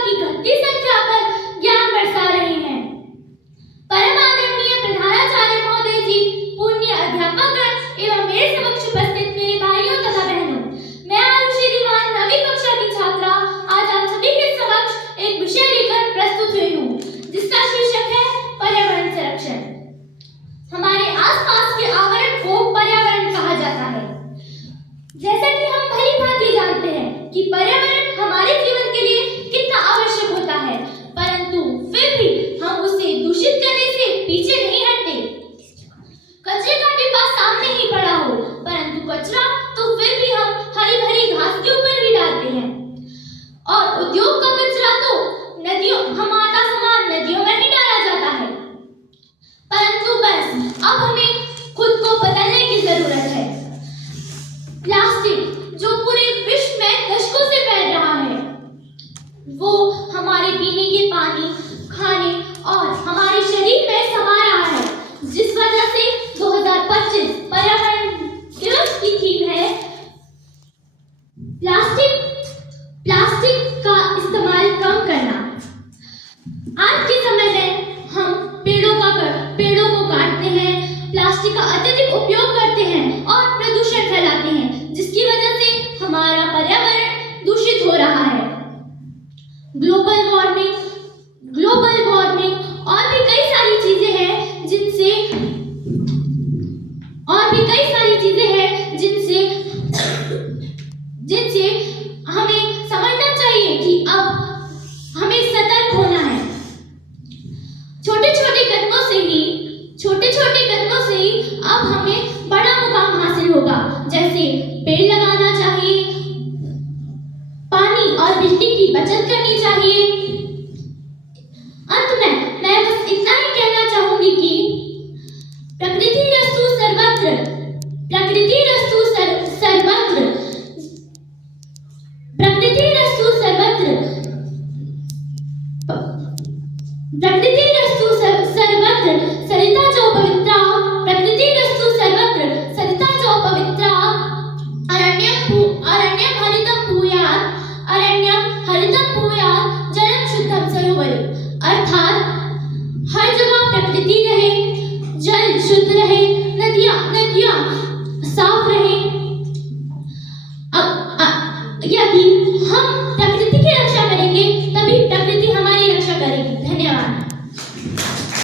की घटती संख्या पर ज्ञान बरसा रहे हैं। परम आदरणीय प्रधानाचार्य महोदय जी, पूज्य अध्यापकगण एवं मेरे समक्ष उपस्थित मेरे भाइयों तथा बहनों, मैं आरुषि दीवान 9वीं कक्षा की छात्रा आज आप सभी के समक्ष एक विषय लेकर प्रस्तुत हुई हूँ, जिसका शीर्षक है पर्यावरण संरक्षण। हमारे आसपास के आवरण को पर्यावरण कहा जाता है। जैसा कि हम भली भांति जानते हैं कि पर्यावरण हमारे जीवन के लिए कितना आवश्यक होता है, परंतु फिर भी हम उसे दूषित करने से पीछे नहीं हटते। कचरे का डिब्बा सामने ही पड़ा हो, परंतु कचरा तो फिर भी हम हरी भरी घास के ऊपर ही डालते हैं, और उद्योग का कचरा तो नदियों, हमारा सामान नदियों में ही डाला जाता है। परंतु बस अब हमें खुद को बदलने की जरूरत है। प्लास्टिक जो पूरे विश्व में दशकों से फैल रहा है, वो हमारे पीने के पानी, खाने और हमारे शरीर में समा रहा है, जिस वजह से 2025 पर्यावरण दिवस की थीम है प्लास्टिक का इस्तेमाल कम करना। आज के समय में हम पेड़ों को काटते हैं, प्लास्टिक का अत्यधिक उपयोग करते हैं और प्रदूषण फैलाते हैं, जिसकी वजह से हमारा पर्यावरण दूषित हो रहा है। ग्लोबल वार्मिंग और भी कई सारी चीजें हैं जिनसे हमें समझना चाहिए कि अब हमें सतर्क होना है। छोटे छोटे कदमों से ही अब हमें बड़ा मुकाम हासिल होगा, जैसे पेड़ लगाना चाहिए, पानी और बिजली की बचत करनी चाहिए। अंत में मैं बस इतना ही कहना चाहूंगी कि प्रकृतिरस्तु सर्वत्र सरिता जो पवित्रा अरण्यं हरितं भूयात् जलं शुद्धं सरोवरे। अर्थात हर जगह प्रकृति रहे, जल शुद्ध रहे,